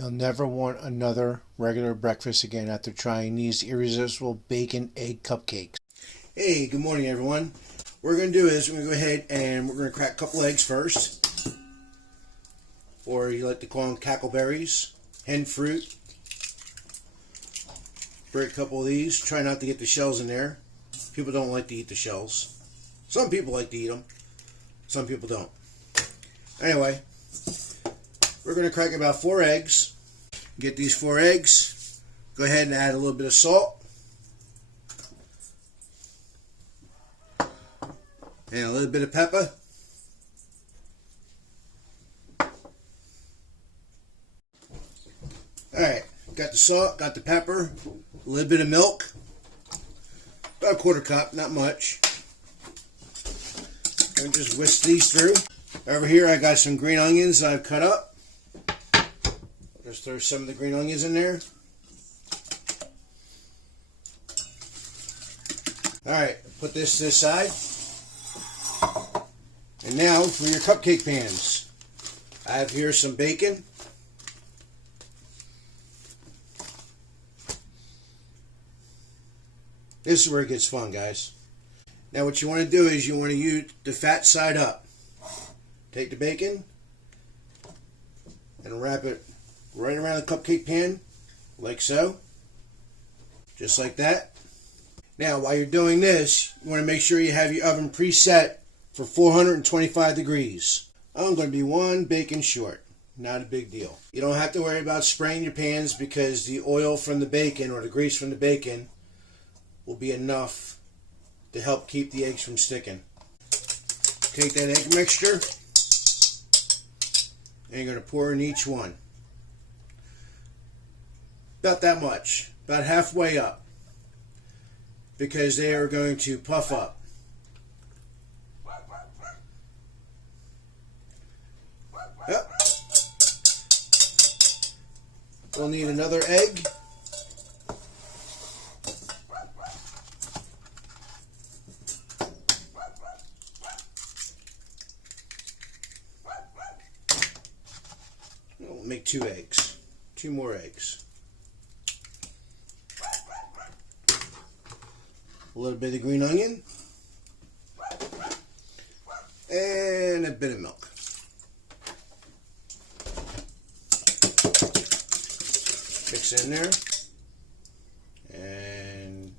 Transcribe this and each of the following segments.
You'll never want another regular breakfast again after trying these irresistible bacon egg cupcakes. Hey, good morning everyone. What we're going to do is we're going to go ahead and we're going to crack a couple eggs first. Or you like to call them cackleberries, hen fruit. Break a couple of these. Try not to get the shells in there. People don't like to eat the shells. Some people like to eat them. Some people don't. Anyway, we're going to crack about 4 eggs. Get these 4 eggs. Go ahead and add a little bit of salt. And a little bit of pepper. Alright, got the salt, got the pepper, a little bit of milk. About a 1/4 cup, not much. And just whisk these through. Over here I got some green onions I've cut up. Just throw some of the green onions in there. Alright, put this to the side. And now for your cupcake pans. I have here some bacon. This is where it gets fun, guys. Now what you want to do is you want to use the fat side up. Take the bacon and wrap it right around the cupcake pan, like so. Just like that. Now while you're doing this, you want to make sure you have your oven preset for 425 degrees. I'm going to be 1 bacon short. Not a big deal. You don't have to worry about spraying your pans because the oil from the bacon or the grease from the bacon will be enough to help keep the eggs from sticking. Take that egg mixture and you're going to pour in each one. About that much. About halfway up. Because they are going to puff up. Yep. We'll need another egg. We'll make 2 eggs. 2 more eggs. A little bit of green onion. And a bit of milk. Mix in there. And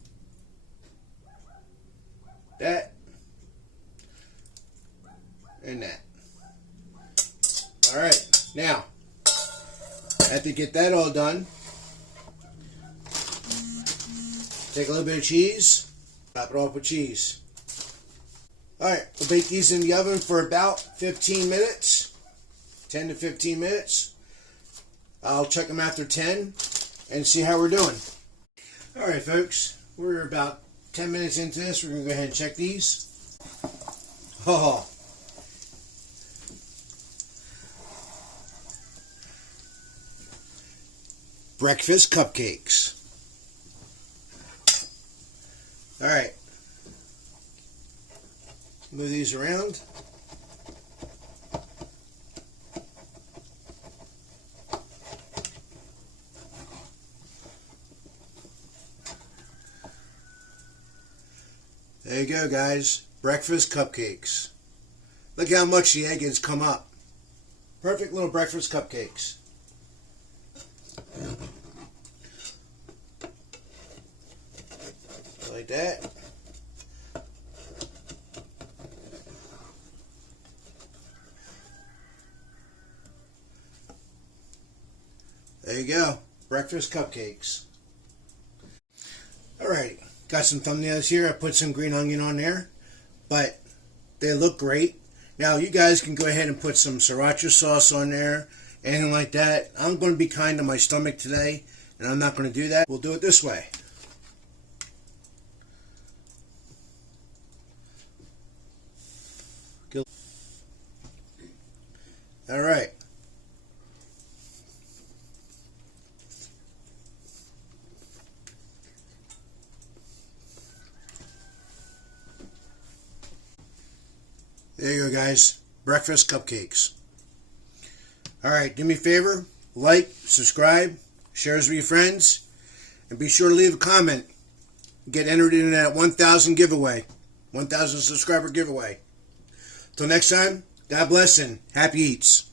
that. And that. Alright, now, after you get that all done, take a little bit of cheese. Top it off with cheese. Alright, we'll bake these in the oven for about 15 minutes. 10 to 15 minutes. I'll check them after 10 and see how we're doing. Alright folks, we're about 10 minutes into this. We're going to go ahead and check these. Oh. Breakfast cupcakes. Alright, move these around. There you go guys, breakfast cupcakes. Look how much the egg has come up. Perfect little breakfast cupcakes. Like that. There you go. Breakfast cupcakes. Alright. Got some thumbnails here. I put some green onion on there. But they look great. Now you guys can go ahead and put some sriracha sauce on there. Anything like that. I'm going to be kind to my stomach today. And I'm not going to do that. We'll do it this way. Alright. There you go, guys. Breakfast cupcakes. Alright, do me a favor. like, subscribe, share with your friends, and be sure to leave a comment. Get entered in that 1,000 giveaway, 1,000 subscriber giveaway. Till next time, God bless and happy eats.